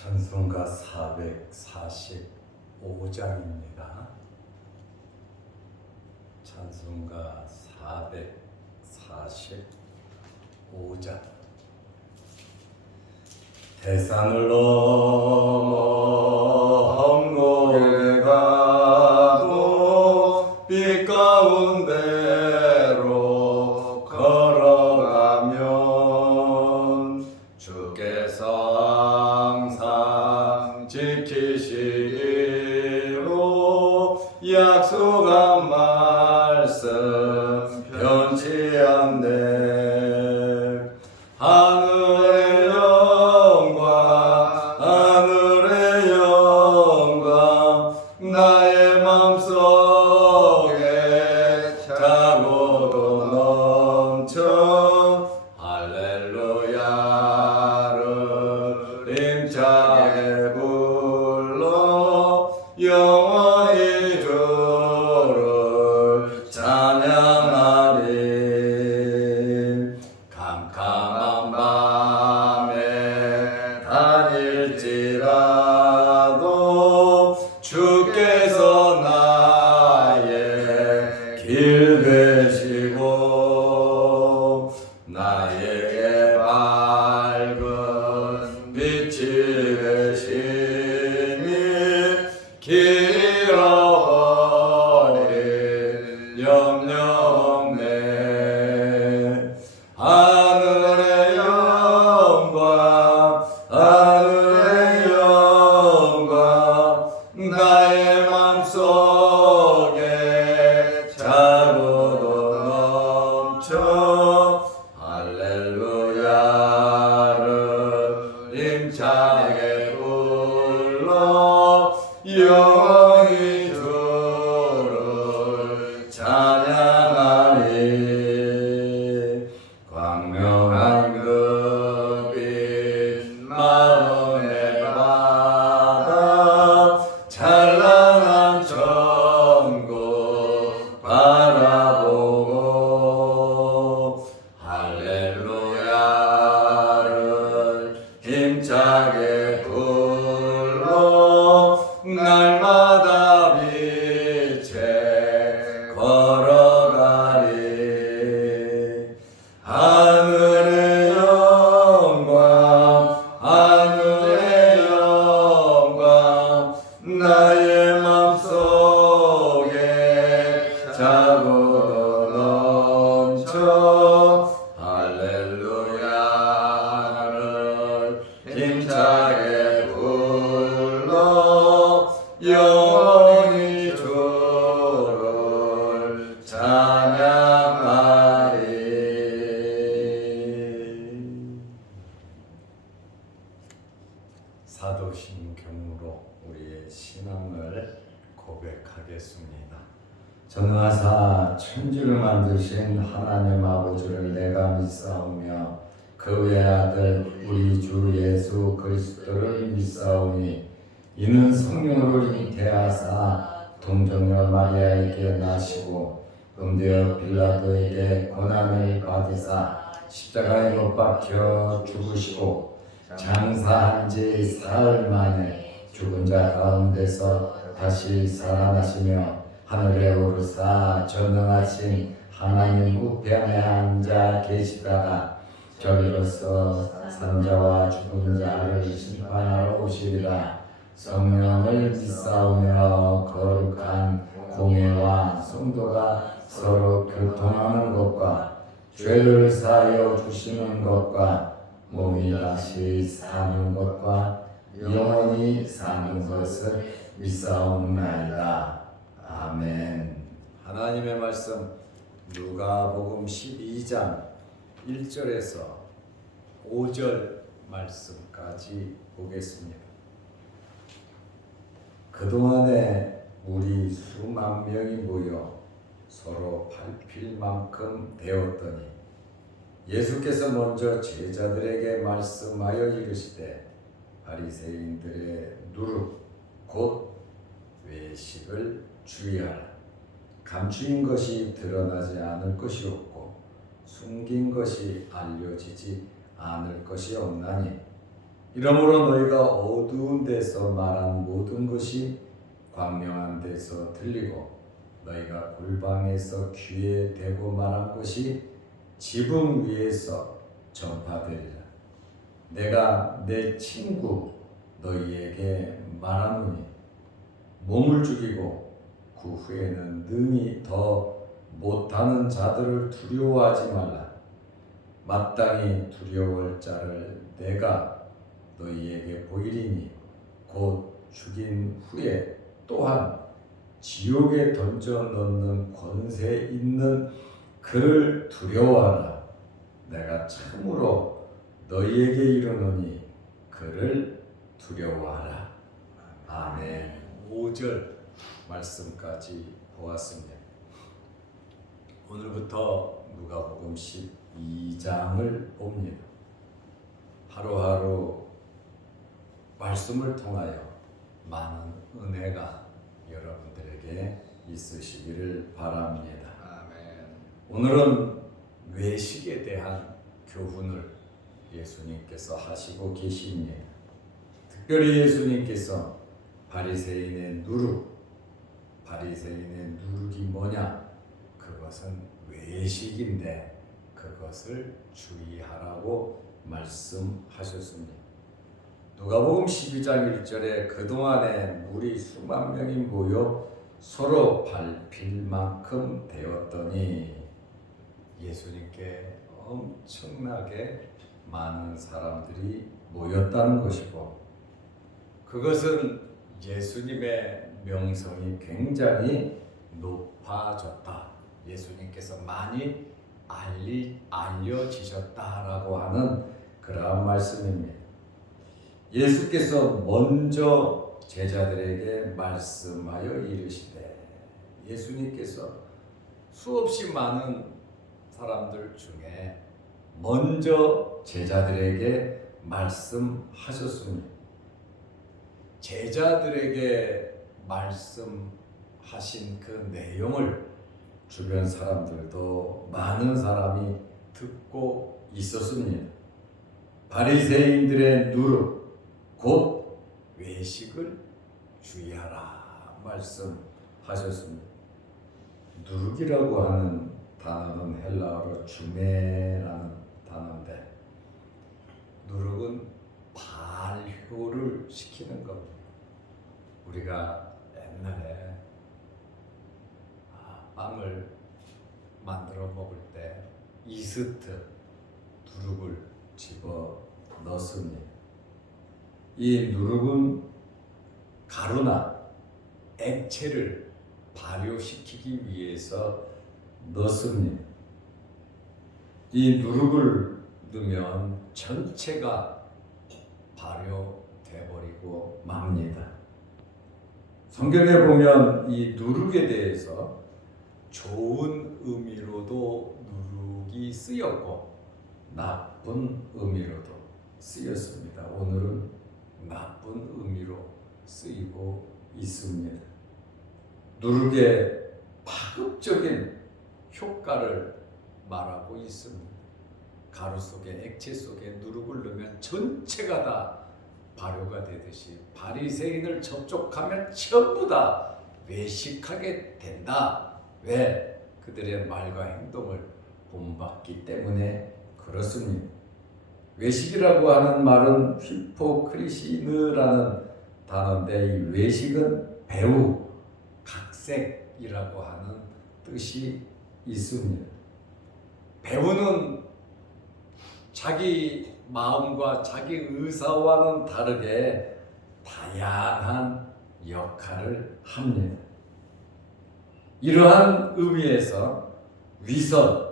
찬송가 445장입니다. 찬송가 445장. 대산을 넘어 험곡에 가도 빛 가운데로 걸어가면 주께서 항상 지키시기로 약속한 말씀 변치 않네. 하늘의 영광 하늘의 영광 나의 맘속에 차고도 넘쳐 할렐루야를 힘차게 불러 영원히 주를 찬양하리. 캄캄한 밤에 다닐지라도 주께서 나의 길 되시고 나에게 밝은 빛이 되시니 길 잃어버릴 염려 없네. 하늘의 영광 하늘의 영광 나의 맘속에 차고도 넘쳐 할렐루야를 힘차게 불러 영원히 주를 찬양하리. 광명한 그 빛 마음에 받아 찬란한 천국 바라보고 할렐루야를 힘차게 불러 날마다 빛에 걸어가리. 하늘의 영광 하늘의 영광 나의 맘속에 차고도 넘쳐 할렐루야를 힘차게 불러 영원히 주를 찬양하리. 사도신경으로 우리의 신앙을 고백하겠습니다. 전능하사 천지를 만드신 하나님 아버지를 내가 믿사오며 그 외아들 우리 주 예수 그리스도를 믿사오니 이는 성령으로 잉태하사 동정녀 마리아에게 나시고 본디오 빌라도에게 고난을 받으사 십자가에 못 박혀 죽으시고 장사한 지 사흘 만에 죽은 자 가운데서 다시 살아나시며 하늘에 오르사 전능하신 하나님 우편에 앉아 계시다가 저리로서 산자와 죽은 자를 심판하러 오시리라. 성령을 믿사오며 거룩한 공예와 성도가 서로 교통하는 것과 죄를 사하여 주시는 것과 몸이 다시 사는 것과 영원히 사는 것을 믿사옵나이다. 아멘. 하나님의 말씀 누가복음 12장 1절에서 5절 말씀까지 보겠습니다. 그동안에 우리 수만 명이 모여 서로 밟힐 만큼 되었더니 예수께서 먼저 제자들에게 말씀하여 이르시되 바리새인들의 누룩 곧 외식을 주의하라. 감추인 것이 드러나지 않을 것이 없고 숨긴 것이 알려지지 않을 것이 없나니 이러므로 너희가 어두운 데서 말한 모든 것이 광명한 데서 들리고 너희가 골방에서 귀에 대고 말한 것이 지붕 위에서 전파되리라. 내가 내 친구 너희에게 말하노니 몸을 죽이고 그 후에는 능히 더 못하는 자들을 두려워하지 말라. 마땅히 두려워할 자를 내가 너희에게 보이리니 곧 죽인 후에 또한 지옥에 던져 넣는 권세 있는 그를 두려워하라. 내가 참으로 너희에게 이르노니 그를 두려워하라. 아멘. 5절 말씀까지 보았습니다. 오늘부터 누가복음 12장을 봅니다. 하루하루 말씀을 통하여 많은 은혜가 여러분들에게 있으시기를 바랍니다. 아멘. 오늘은 외식에 대한 교훈을 예수님께서 하시고 계십니다. 특별히 예수님께서 바리새인의 누룩이 뭐냐? 그것은 외식인데 그것을 주의하라고 말씀하셨습니다. 누가복음 12장 1절에 그동안에 무리 수만 명이 모여 서로 밟힐 만큼 되었더니 예수님께 엄청나게 많은 사람들이 모였다는 것이고, 그것은 예수님의 명성이 굉장히 높아졌다. 예수님께서 많이 알려지셨다라고 하는 그러한 말씀입니다. 예수께서 먼저 제자들에게 말씀하여 이르시되, 예수님께서 수없이 많은 사람들 중에 먼저 제자들에게 말씀하셨습니다. 제자들에게 말씀하신 그 내용을 주변 사람들도 많은 사람이 듣고 있었습니다. 바리새인들의 누룩, 곧 외식을 주의하라 말씀하셨습니다. 누룩이라고 하는 단어는 헬라어로 주메라는 단어인데, 누룩은 발효를 시키는 겁니다. 우리가 옛날에 빵을 만들어 먹을 때 이스트, 누룩을 집어 넣습니다. 이 누룩은 가루나 액체를 발효시키기 위해서 넣습니다. 이 누룩을 넣으면 전체가 발효돼 버리고 맙니다. 성경에 보면 이 누룩에 대해서 좋은 의미로도 누룩이 쓰였고 나쁜 의미로도 쓰였습니다. 오늘은 나쁜 의미로 쓰이고 있습니다. 누룩의 파급적인 효과를 말하고 있습니다. 가루 속에, 액체 속에 누룩을 넣으면 전체가 다 발효가 되듯이 바리새인을 접촉하면 전부 다 외식하게 된다. 왜? 그들의 말과 행동을 본받기 때문에 그렇습니다. 외식이라고 하는 말은 휘포크리시느라는 단어인데, 이 외식은 배우, 각색이라고 하는 뜻이 있습니다. 배우는 자기 마음과 자기 의사와는 다르게 다양한 역할을 합니다. 이러한 의미에서 위선,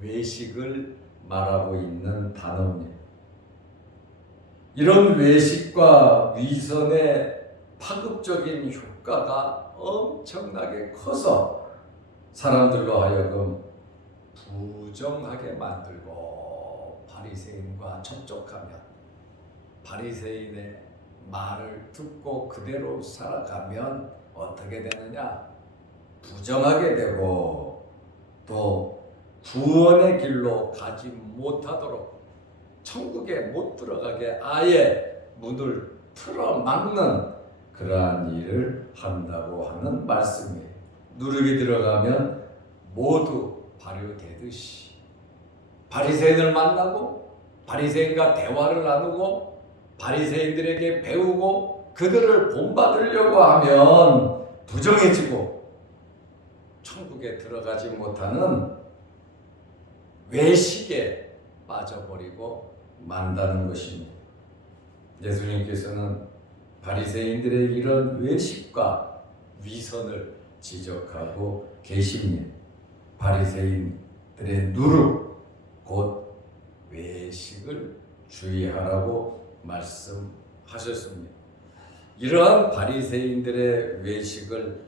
외식을 말하고 있는 단어입니다. 이런 외식과 위선의 파급적인 효과가 엄청나게 커서 사람들로 하여금 부정하게 만들고, 바리새인과 접촉하면, 바리새인의 말을 듣고 그대로 살아가면 어떻게 되느냐? 부정하게 되고, 또 구원의 길로 가지 못하도록, 천국에 못 들어가게 아예 문을 틀어막는 그러한 일을 한다고 하는 말씀이에요. 누룩이 들어가면 모두 발효되듯이 바리새인을 만나고 바리새인과 대화를 나누고 바리새인들에게 배우고 그들을 본받으려고 하면 부정해지고 천국에 들어가지 못하는 외식에 빠져버리고 만다는 것입니다. 예수님께서는 바리새인들의 이런 외식과 위선을 지적하고 계십니다. 바리새인들의 누룩 곧 외식을 주의하라고 말씀하셨습니다. 이러한 바리새인들의 외식을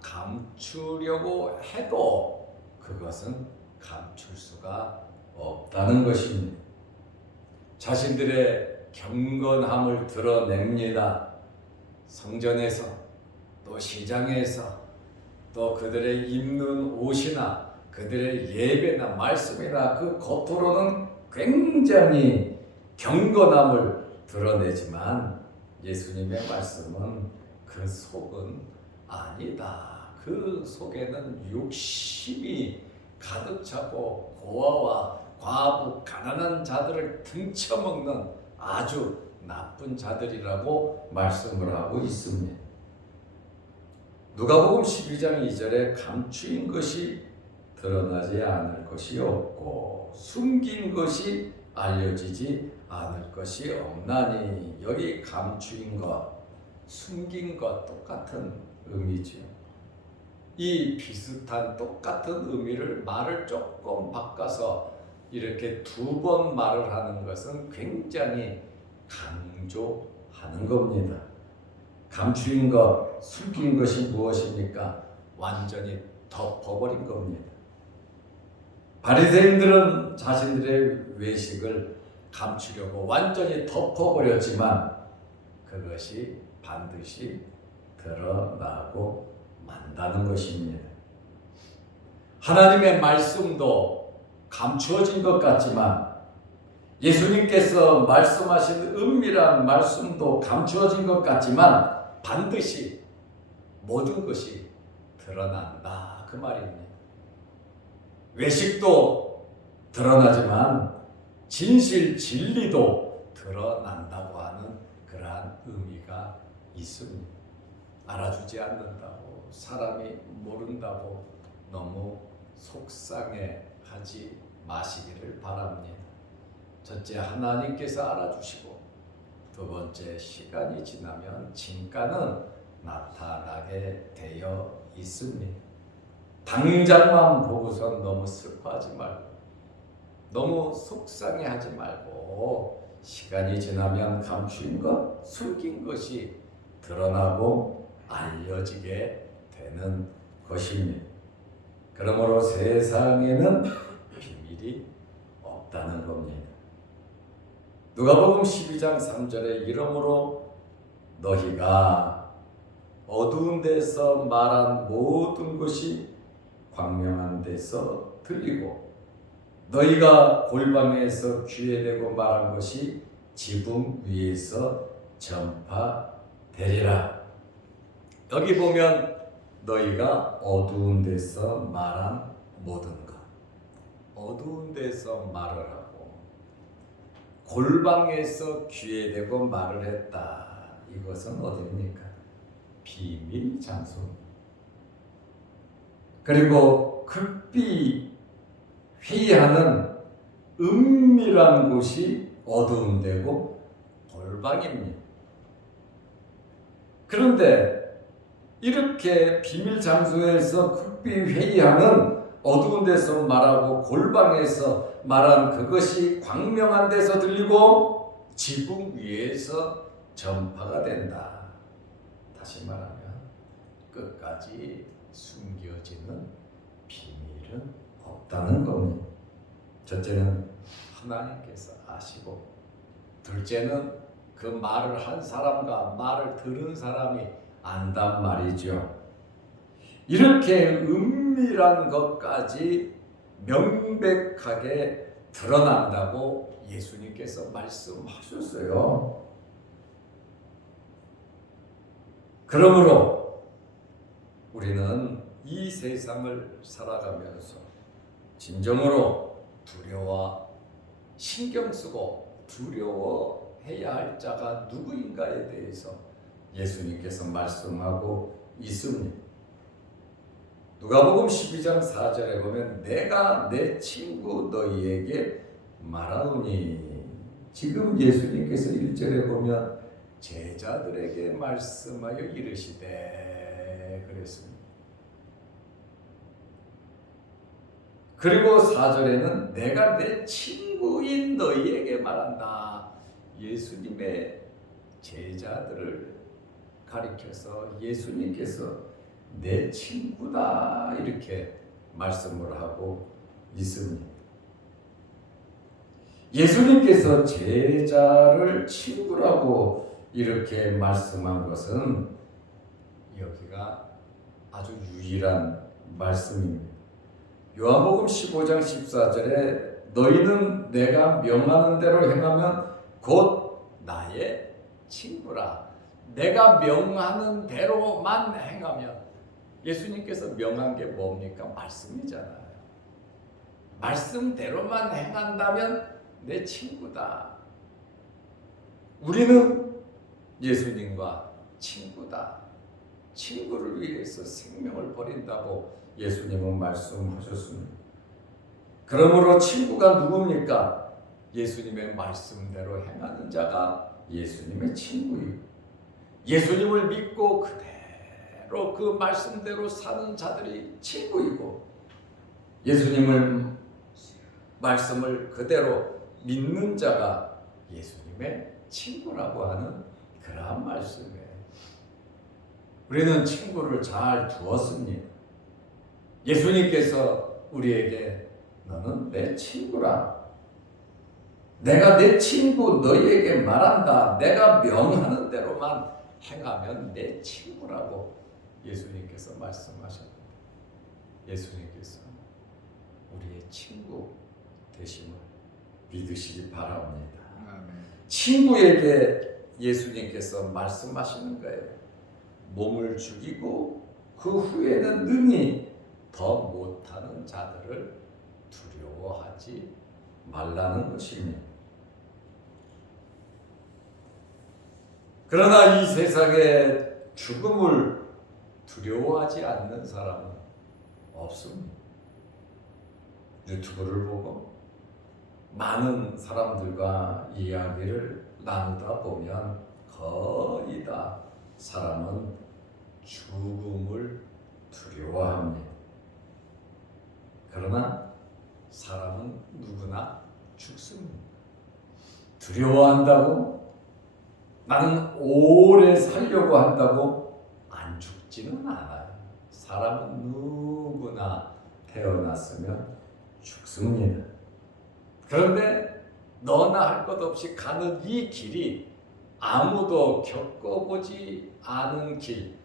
감추려고 해도 그것은 감출 수가 없다는 것입니다. 자신들의 경건함을 드러냅니다. 성전에서 또 시장에서 또 그들의 입는 옷이나 그들의 예배나 말씀이나 그 겉으로는 굉장히 경건함을 드러내지만 예수님의 말씀은 그 속은 아니다. 그 속에는 욕심이 가득 차고 고아와 과부 가난한 자들을 등쳐먹는 아주 나쁜 자들이라고 말씀을 하고 있습니다. 누가복음 12장 2절에 감추인 것이 드러나지 않을 것이 없고 숨긴 것이 알려지지 않을 것이 없나니, 여기 감추인 것, 숨긴 것 똑같은 의미죠. 이 비슷한 똑같은 의미를 말을 조금 바꿔서 이렇게 두 번 말을 하는 것은 굉장히 강조하는 겁니다. 감추인 것, 숨긴 것이 무엇입니까? 완전히 덮어버린 겁니다. 바리새인들은 자신들의 외식을 감추려고 완전히 덮어버렸지만 그것이 반드시 드러나고 만다는 것입니다. 하나님의 말씀도 감추어진 것 같지만 예수님께서 말씀하신 은밀한 말씀도 감추어진 것 같지만 반드시 모든 것이 드러난다, 그 말입니다. 외식도 드러나지만 진실, 진리도 드러난다고 하는 그러한 의미가 있습니다. 알아주지 않는다고, 사람이 모른다고 너무 속상해하지 마시기를 바랍니다. 첫째, 하나님께서 알아주시고 두 번째, 시간이 지나면 진가는 나타나게 되어 있습니다. 당장만 보고선 너무 슬퍼하지 말고 너무 속상해하지 말고 시간이 지나면 감추인 것, 숨긴 것이 드러나고 알려지게 되는 것입니다. 그러므로 세상에는 비밀이 없다는 겁니다. 누가복음 12장 3절에 이러므로 너희가 어두운 데서 말한 모든 것이 광명한 데서 들리고 너희가 골방에서 귀에 대고 말한 것이 지붕 위에서 전파되리라. 여기 보면 너희가 어두운 데서 말한 모든 것, 어두운 데서 말을 하고 골방에서 귀에 대고 말을 했다. 이것은 어디입니까? 비밀 장소입니다. 그리고 극비 회의하는 은밀한 곳이 어두운 데고 골방입니다. 그런데 이렇게 비밀 장소에서 극비 회의하는 어두운 데서 말하고 골방에서 말한 그것이 광명한 데서 들리고 지붕 위에서 전파가 된다. 다시 말하면 끝까지 숨겨지는 비밀은 없다는 겁니다. 첫째는 하나님께서 아시고, 둘째는 그 말을 한 사람과 말을 들은 사람이 안단 말이죠. 이렇게 은밀한 것까지 명백하게 드러난다고 예수님께서 말씀하셨어요. 그러므로 우리는 이 세상을 살아가면서 진정으로 신경 쓰고 두려워해야 할 자가 누구인가에 대해서 예수님께서 말씀하고 있습니다. 누가복음 12장 4절에 보면 내가 내 친구 너희에게 말하노니, 지금 예수님께서 1절에 보면 제자들에게 말씀하여 이르시되 그랬습니다. 그리고 4절에는 내가 내 친구인 너희에게 말한다. 예수님의 제자들을 가리켜서 예수님께서 내 친구다 이렇게 말씀을 하고 있습니다. 예수님께서 제자를 친구라고 이렇게 말씀한 것은 여기가 아주 유일한 말씀입니다. 요한복음 15장 14절에 너희는 내가 명하는 대로 행하면 곧 나의 친구라. 내가 명하는 대로만 행하면, 예수님께서 명한 게 뭡니까? 말씀이잖아요. 말씀대로만 행한다면 내 친구다. 우리는 예수님과 친구다. 친구를 위해서 생명을 버린다고 예수님은 말씀하셨습니다. 그러므로 친구가 누굽니까? 예수님의 말씀대로 행하는 자가 예수님의 친구이고, 예수님을 믿고 그대로 그 말씀대로 사는 자들이 친구이고, 예수님을 말씀을 그대로 믿는 자가 예수님의 친구라고 하는 그러한 말씀이에요. 우리는 친구를 잘 두었습니다. 예수님께서 우리에게 너는 내 친구라. 내가 내 친구 너희에게 말한다. 내가 명하는 대로만 행하면 내 친구라고 예수님께서 말씀하셨는데, 예수님께서 우리의 친구 되심을 믿으시기 바랍니다. 친구에게 예수님께서 말씀하시는 거예요. 몸을 죽이고 그 후에는 능히 더 못하는 자들을 두려워하지 말라는 것입니다. 그러나 이 세상에 죽음을 두려워하지 않는 사람은 없습니다. 유튜브를 보고 많은 사람들과 이야기를 나누다 보면 거의 다 사람은 죽음을 두려워합니다. 그러나 사람은 누구나 죽습니다. 두려워한다고 나는 오래 살려고 한다고 안 죽지는 않아요. 사람은 누구나 태어났으면 죽습니다. 그런데 너나 할 것 없이 가는 이 길이 아무도 겪어보지 않은 길,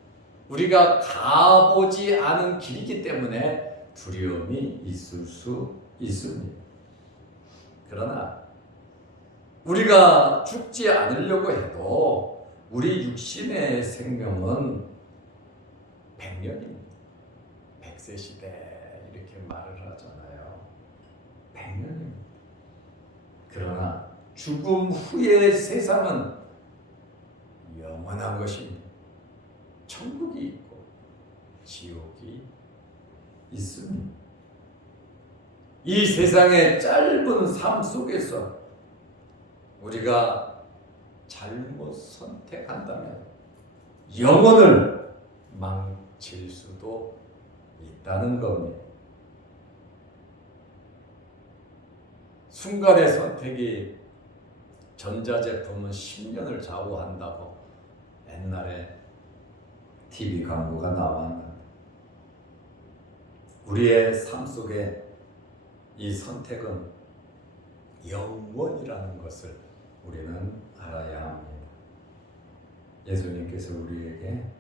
우리가 가보지 않은 길이기 때문에 두려움이 있을 수 있습니다. 그러나 우리가 죽지 않으려고 해도 우리 육신의 생명은 100년입니다. 100세 시대 이렇게 말을 하잖아요. 100년입니다. 그러나 죽음 후의 세상은 영원한 것입니다. 천국이 있고 지옥이 있습니다. 이 세상의 짧은 삶 속에서 우리가 잘못 선택한다면 영혼을 망칠 수도 있다는 겁니다. 순간의 선택이 전자제품은 10년을 좌우한다고 옛날에 TV 광고가 나왔는데, 우리의 삶 속에 이 선택은 영원이라는 것을 우리는 알아야 합니다. 예수님께서 우리에게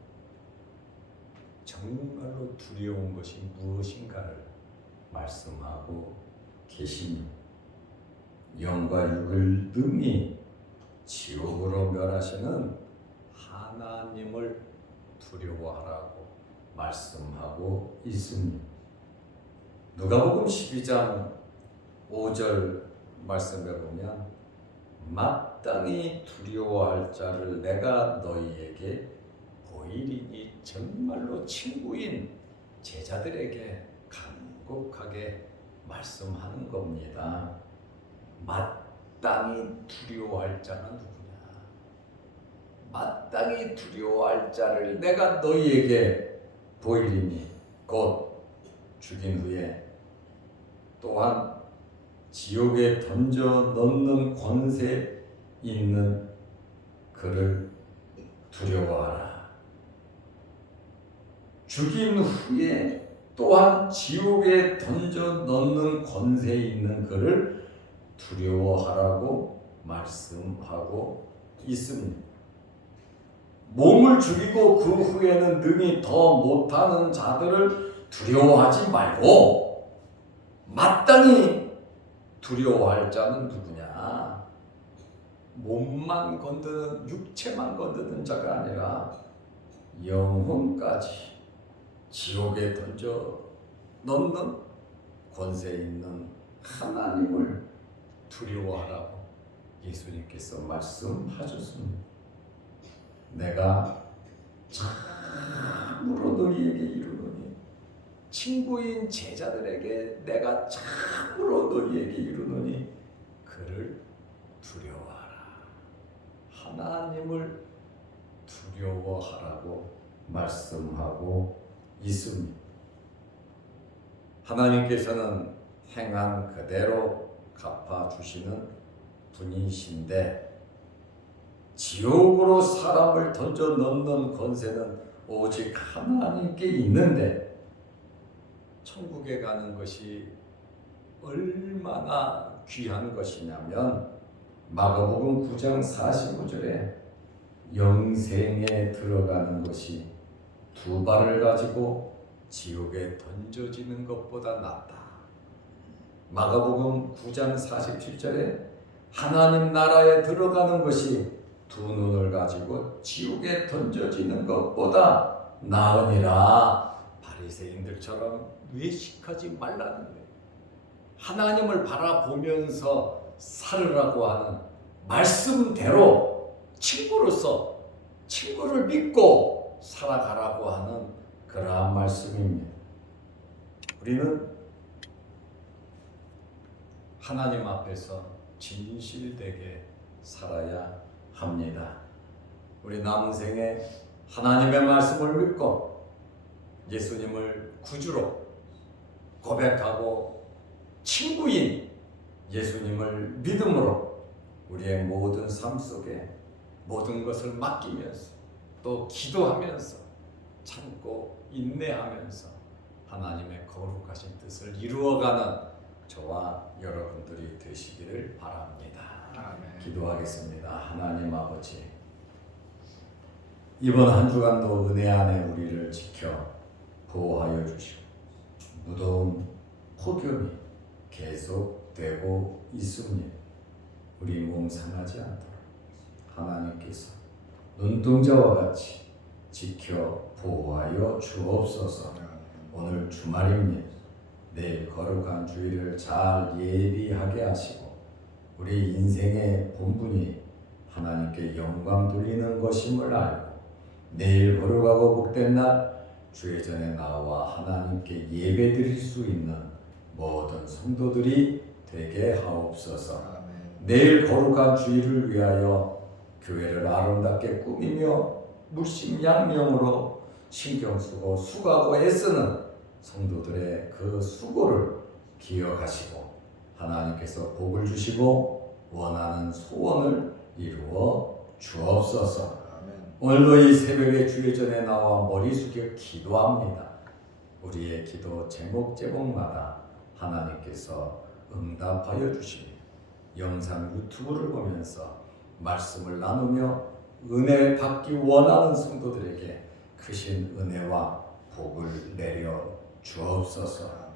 정말로 두려운 것이 무엇인가를 말씀하고 계십니다. 영과 육을 능히 지옥으로 멸하시는 하나님을 두려워하라고 말씀하고 있습니다. 누가복음 12장 5절 말씀에 보면 마땅히 두려워할 자를 내가 너희에게 보이리니 정말로 친구인 제자들에게 간곡하게 말씀하는 겁니다. 마땅히 두려워할 자는 누구냐? 마땅히 두려워할 자를 내가 너희에게 보이리니 곧 죽인 후에 또한 지옥에 던져 넣는 권세 있는 그를 두려워하라. 죽인 후에 또한 지옥에 던져 넣는 권세 있는 그를 두려워하라고 말씀하고 있습니다. 몸을 죽이고 그 후에는 능히 더 못하는 자들을 두려워하지 말고 마땅히 두려워할 자는 누구냐? 몸만 건드는, 육체만 건드는 자가 아니라 영혼까지 지옥에 던져 넣는 권세 있는 하나님을 두려워하라고 예수님께서 말씀하셨습니다. 내가 참으로 너희에게 이르노니, 친구인 제자들에게 내가 참으로 너희에게 이르노니 그를 두려워하라. 하나님을 두려워하라고 말씀하고 있습니다. 하나님께서는 행한 그대로 갚아주시는 분이신데 지옥으로 사람을 던져 넣는 권세는 오직 하나님께 있는데 천국에 가는 것이 얼마나 귀한 것이냐면 마가복음 9장 45절에 영생에 들어가는 것이 두 발을 가지고 지옥에 던져지는 것보다 낫다. 마가복음 9장 47절에 하나님 나라에 들어가는 것이 두 눈을 가지고 지옥에 던져지는 것보다 나으니라. 바리새인들처럼 외식하지 말라는 거예요. 하나님을 바라보면서 살으라고 하는 말씀대로 친구로서 친구를 믿고 살아가라고 하는 그러한 말씀입니다. 우리는 하나님 앞에서 진실되게 살아야 합니다. 우리 남은 생에 하나님의 말씀을 믿고 예수님을 구주로 고백하고 친구인 예수님을 믿음으로 우리의 모든 삶 속에 모든 것을 맡기면서 또 기도하면서 참고 인내하면서 하나님의 거룩하신 뜻을 이루어가는 저와 여러분들이 되시기를 바랍니다. 아멘. 기도하겠습니다. 하나님 아버지, 이번 한 주간도 은혜 안에 우리를 지켜 보호하여 주시고 무더운 폭염이 계속되고 있습니다. 우리 몸 상하지 않도록 하나님께서 눈동자와 같이 지켜 보호하여 주옵소서. 오늘 주말입니다. 내일 거룩한 주일을 잘 예비하게 하시고 우리 인생의 본분이 하나님께 영광 돌리는 것임을 알고 내일 거룩하고 복된 날 주의 전에 나와 하나님께 예배 드릴 수 있는 모든 성도들이 되게 하옵소서. 아멘. 내일 거룩한 주일을 위하여 교회를 아름답게 꾸미며 물심양명으로 신경 쓰고 수고하고 애쓰는 성도들의 그 수고를 기억하시고 하나님께서 복을 주시고 원하는 소원을 이루어 주옵소서. 아멘. 오늘도 이 새벽에 주의 전에 나와 머리 숙여 기도합니다. 우리의 기도 제목마다 하나님께서 응답하여 주시니 영상 유튜브를 보면서 말씀을 나누며 은혜 받기 원하는 성도들에게 크신 은혜와 복을 내려 주옵소서.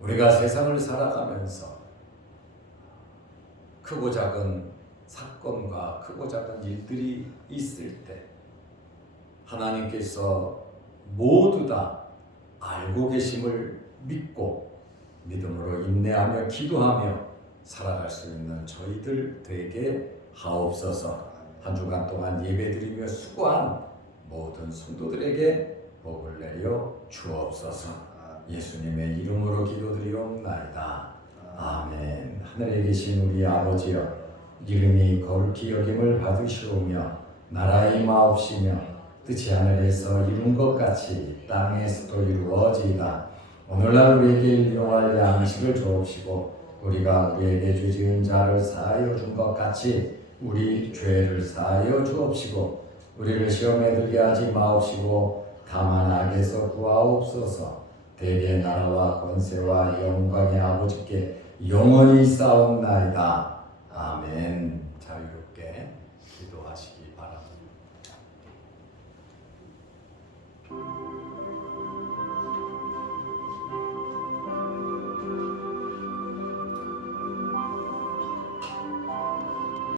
우리가 세상을 살아가면서 크고 작은 사건과 크고 작은 일들이 있을 때 하나님께서 모두 다 알고 계심을 믿고 믿음으로 인내하며 기도하며 살아갈 수 있는 저희들 되게 하옵소서. 한 주간 동안 예배드리며 수고한 모든 성도들에게 복을 내려 주옵소서. 예수님의 이름으로 기도드리옵나이다. 아멘. 하늘에 계신 우리 아버지여, 이름이 거룩히 여김을 받으시오며 나라의 마옵시며 뜻이 하늘에서 이룬 것 같이 땅에서도 이루어지이다. 오늘날 우리에게 일용할 양식을 주옵시고 우리가 우리에게 죄 지은 자를 사하여 준 것 같이 우리 죄를 사하여 주옵시고 우리를 시험에 들게 하지 마옵시고 다만 악에서 구하옵소서. 대개 나라와 권세와 영광의 아버지께 영원히 싸움나이다.